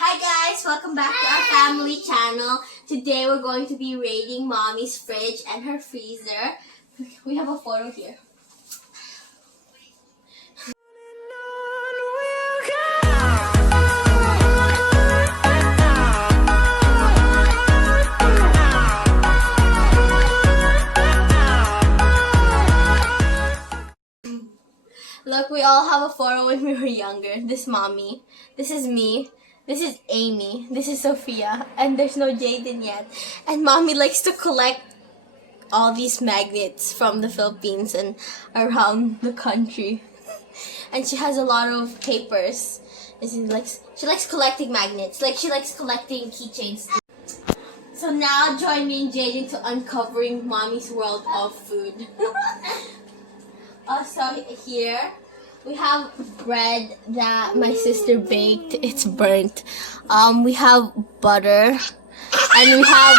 Hi guys, welcome back to our family channel. Today we're going to be raiding Mommy's fridge and her freezer. We have a photo here. Look, we all have a photo when we were younger. This Mommy, this is me, this is Amy, this is Sophia, and there's no Jaden yet. And Mommy likes to collect all these magnets from the Philippines and around the country. And she has a lot of papers. And she likes collecting magnets. Like she likes collecting keychains. So now join me and Jaden to uncovering Mommy's world of food. Also here we have bread that my sister baked. It's burnt. We have butter, and we have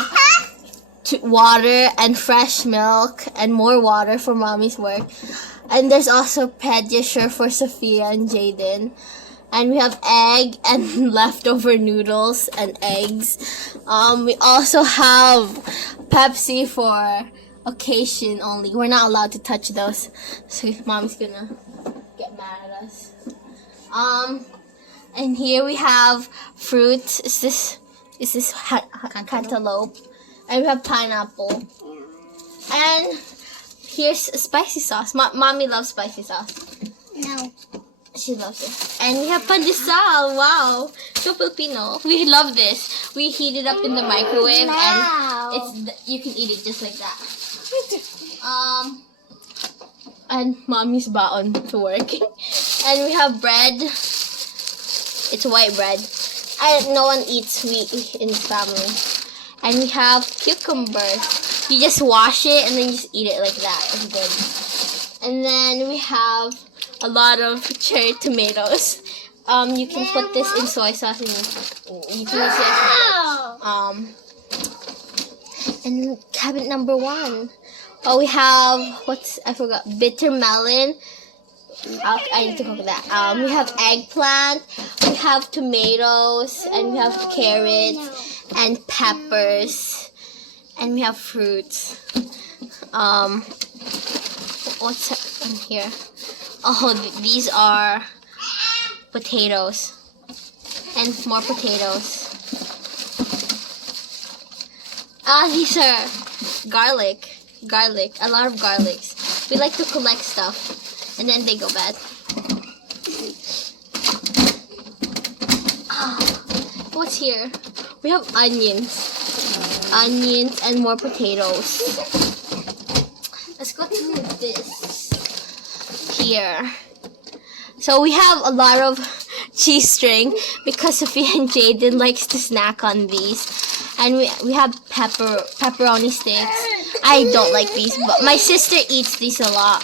water and fresh milk and more water for Mommy's work. And there's also Pediasure for Sophia and Jaden. And we have egg and leftover noodles and eggs. We also have Pepsi for occasion only. We're not allowed to touch those, so Mommy's gonna get mad at us. And here we have fruit. Is this cantaloupe? And we have pineapple. And here's spicy sauce. Mommy loves spicy sauce. No. She loves it. And we have pandesal. Wow. So Filipino. We love this. We heat it up in the microwave and you can eat it just like that. And Mommy's baon to work. And we have bread. It's white bread. No one eats wheat in this family. And we have cucumbers. You just wash it and then you just eat it like that. It's good. And then we have a lot of cherry tomatoes. You can put this in soy sauce and you can use it as and cabinet number 1. Oh, we have I forgot, bitter melon. I need to cook that. We have eggplant, we have tomatoes, and we have carrots and peppers, and we have fruits. What's in here? Oh, these are potatoes and more potatoes. These are garlic, a lot of garlics. We like to collect stuff and then they go bad. What's here? We have onions and more potatoes. Let's go to this here. So we have a lot of cheese string because Sophia and Jaden likes to snack on these. And we have pepperoni sticks. I don't like these, but my sister eats these a lot.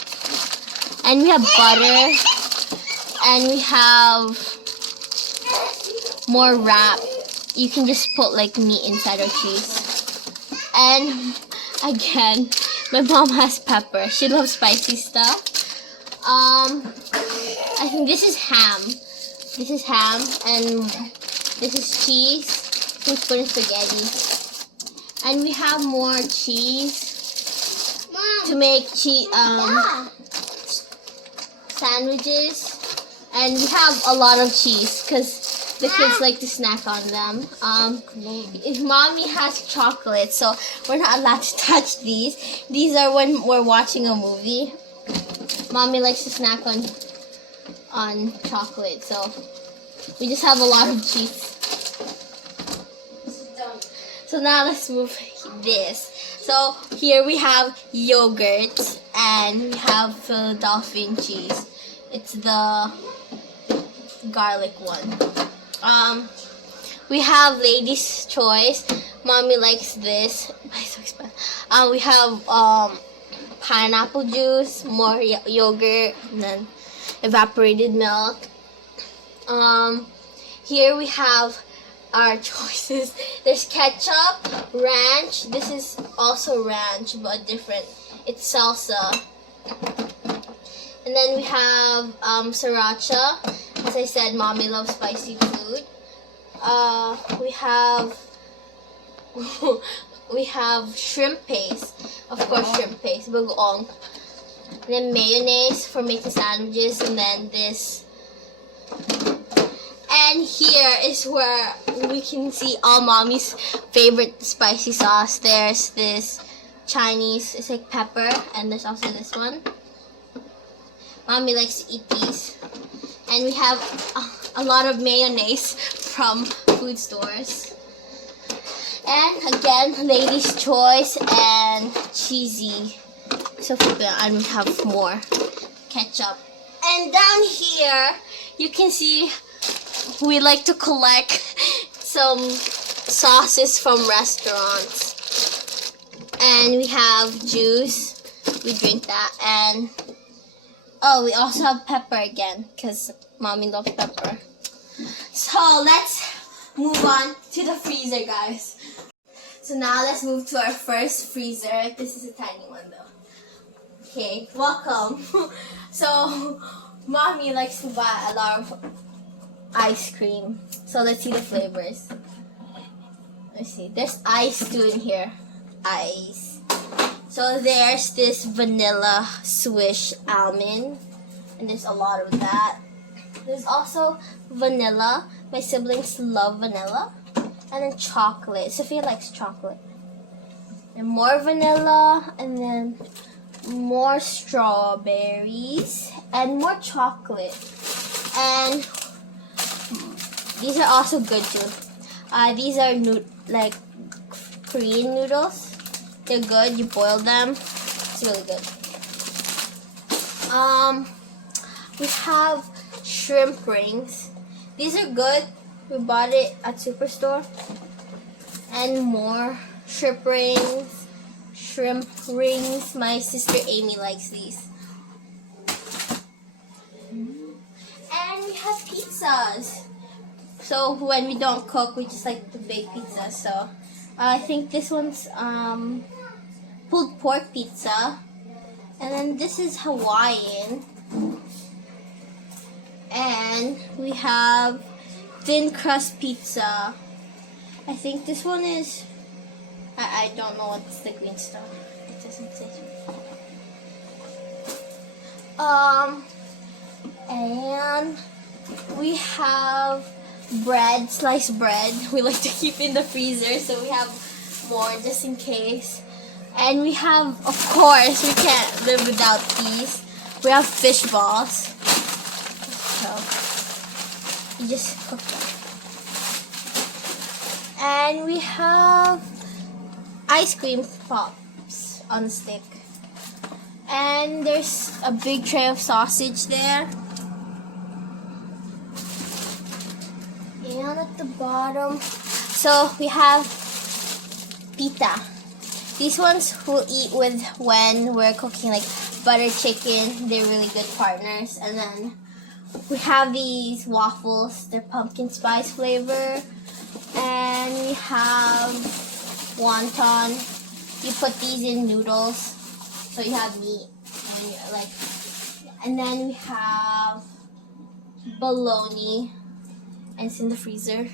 And we have butter. And we have more wrap. You can just put like meat inside or cheese. And again, my mom has pepper. She loves spicy stuff. I think this is ham. This is ham and this is cheese. We put in spaghetti. And we have more cheese to make sandwiches. And we have a lot of cheese because the kids like to snack on them. Mommy has chocolate, so we're not allowed to touch these. These are when we're watching a movie. Mommy likes to snack on chocolate, so we just have a lot of cheese. So now let's move this. So here we have yogurt and we have Philadelphia cheese. It's the garlic one. We have Lady's Choice. Mommy likes this. It's so expensive. We have pineapple juice, more yogurt, and then evaporated milk. Here we have our choices. There's ketchup, ranch. This is also ranch, but different. It's salsa. And then we have sriracha. As I said, Mommy loves spicy food. We have we have shrimp paste. Of course, shrimp paste, bagoong. Then mayonnaise for making sandwiches, and then this. And here is where we can see all mommy's favorite spicy sauce. There's this Chinese, it's like pepper, and there's also this one. Mommy likes to eat these. And we have a lot of mayonnaise from food stores. And again, Lady's Choice and cheesy. So and we have more ketchup. And down here, you can see we like to collect some sauces from restaurants. And we have juice. We drink that. And oh, we also have pepper again because mommy loves pepper. So let's move on to the freezer, guys. So now let's move to our first freezer. This is a tiny one though. Okay, welcome. So mommy likes to buy a lot of ice cream. So let's see the flavors. Let's see. There's ice too in here. Ice. So there's this vanilla swish almond. And there's a lot of that. There's also vanilla. My siblings love vanilla. And then chocolate. Sophia likes chocolate. And more vanilla. And then more strawberries. And more chocolate. And these are also good too. These are like Korean noodles. They're good. You boil them. It's really good. We have shrimp rings. These are good. We bought it at Superstore. And more shrimp rings. Shrimp rings. My sister Amy likes these. And we have pizzas. So when we don't cook, we just like to bake pizza. So I think this one's pulled pork pizza. And then this is Hawaiian. And we have thin crust pizza. I think this one is, I don't know what's the green stuff. It doesn't say so. And we have bread, sliced bread. We like to keep in the freezer, so we have more just in case. And we have, of course, we can't live without these. We have fish balls. So you just cook them. And we have ice cream pops on a stick. And there's a big tray of sausage there. And at the bottom, so we have pita. These ones we'll eat with when we're cooking like butter chicken. They're really good partners. And then we have these waffles. They're pumpkin spice flavor. And we have wonton. You put these in noodles, so you have meat. And then we have bologna. And it's in the freezer.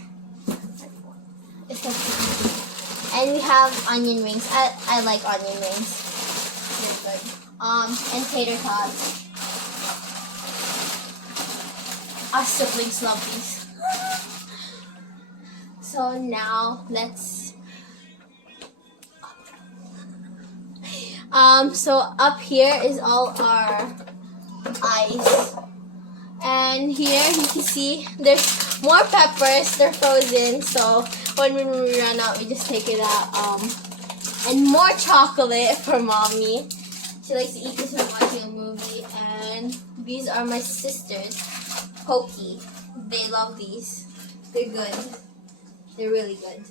And we have onion rings. I like onion rings. They're good. And tater tots. Our siblings love these. So now let's. So up here is all our ice. And here you can see there's more peppers. They're frozen, so when we run out, we just take it out. And more chocolate for mommy. She likes to eat this when watching a movie. And these are my sisters, Pokey. They love these. They're good. They're really good.